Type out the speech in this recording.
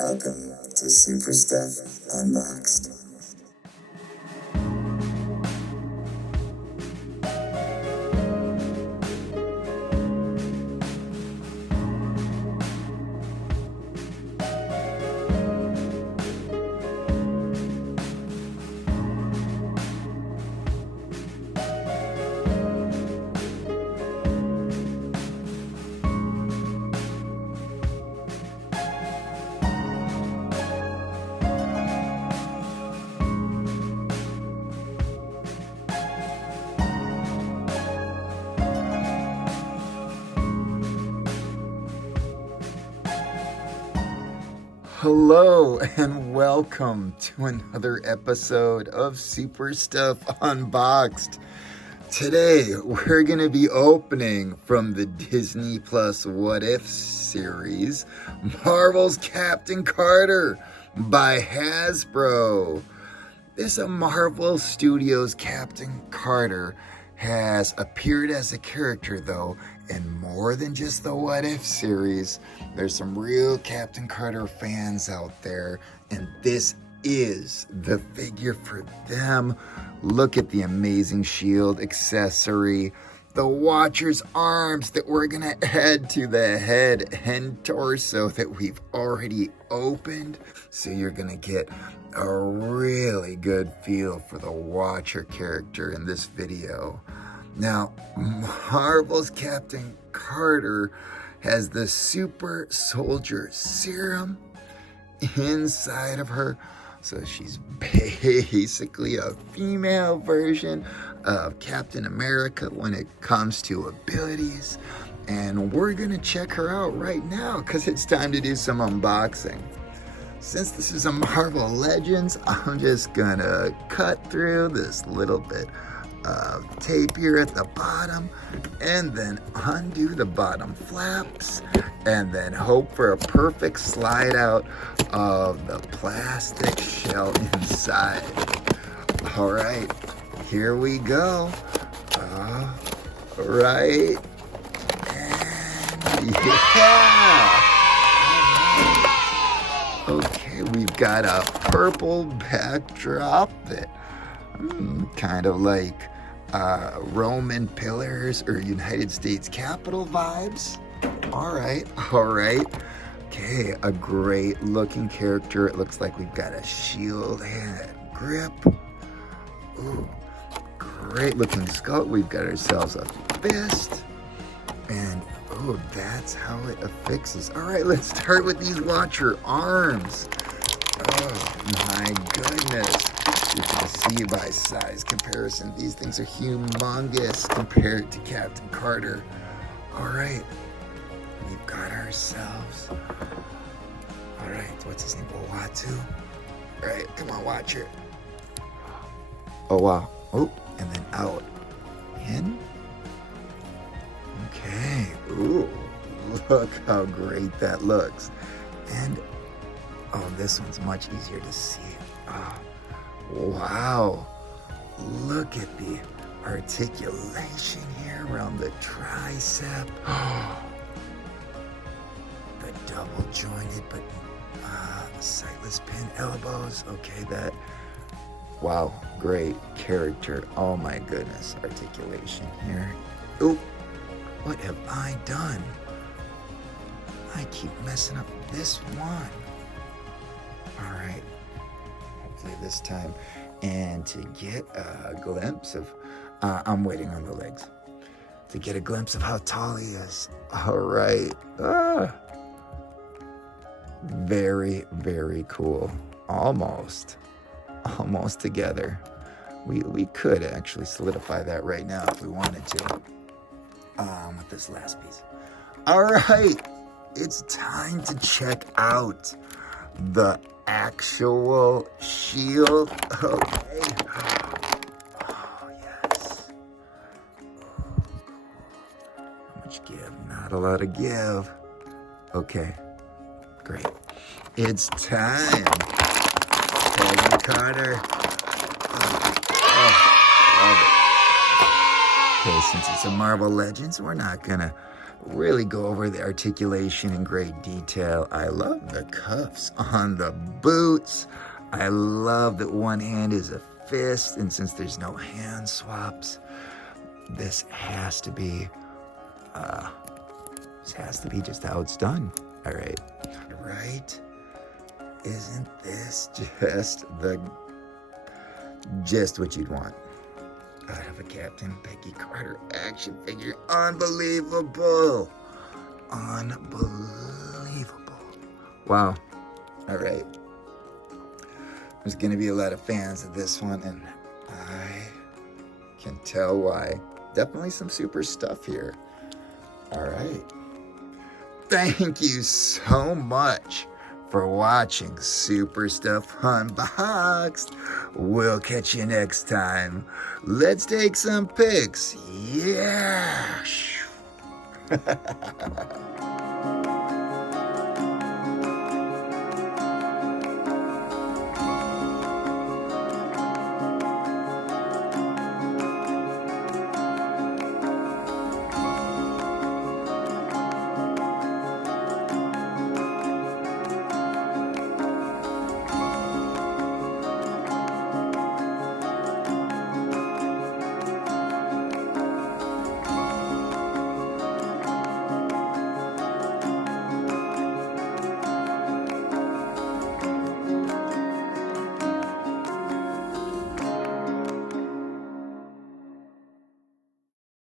Welcome to Super Stuff Unboxed. Hello and welcome to another episode of Super Stuff Unboxed. Today we're going to be opening from the Disney Plus What If series, Marvel's Captain Carter by Hasbro. This Marvel Studios Captain Carter has appeared as a character, though, in more than just the What If series. There's some real Captain Carter fans out there, and this is the figure for them. Look at the amazing shield accessory, the Watcher's arms that we're gonna add to the head and torso that we've already opened. So you're gonna get a really good feel for the Watcher character in this video. Now, Marvel's Captain Carter has the super soldier serum inside of her. So she's basically a female version of Captain America when it comes to abilities. And we're gonna check her out right now because it's time to do some unboxing. Since this is a Marvel Legends, I'm just gonna cut through this little bit of tape here at the bottom and then undo the bottom flaps and then hope for a perfect slide out of the plastic shell inside. All right, here we go. All right, and yeah. Okay, we've got a purple backdrop that kind of like Roman pillars or United States Capitol vibes. All right. Okay, a great looking character. It looks like we've got a shield and grip. Ooh, great looking sculpt. We've got ourselves a fist. And oh, that's how it affixes. All right, let's start with these Watcher arms. Oh my goodness. You can see by size comparison, these things are humongous compared to Captain Carter. All right, we've got ourselves. All right, what's his name? Owatu. All right, come on, Watcher. Oh, wow. Oh, and then out. In. Okay. Ooh, look how great that looks. And, oh, this one's much easier to see. Oh. Wow, look at the articulation here around the tricep. The double jointed but sightless pin elbows. Okay, that, wow, great character. Oh my goodness, articulation here. Oop, what have I done? I keep messing up this one. All right. This time, and to get a glimpse of I'm waiting on the legs to get a glimpse of how tall he is. All right, very, very cool. Almost together. We could actually solidify that right now if we wanted to with this last piece. All right, it's time to check out the actual shield. Okay. Oh, yes. How much give? Not a lot of give. Okay. Great. It's time. Captain Carter. Oh, love it. Okay, since it's a Marvel Legends, we're not gonna really go over the articulation in great detail. I love the cuffs on the boots. I love that one hand is a fist, and since there's no hand swaps, this has to be just how it's done. All right. Right? Isn't this just what you'd want out of a Captain Peggy Carter action figure? Unbelievable. Wow. All right. There's going to be a lot of fans of this one, and I can tell why. Definitely some super stuff here. All right. Thank you so much for watching Super Stuff Unboxed. We'll catch you next time. Let's take some pics. Yeah.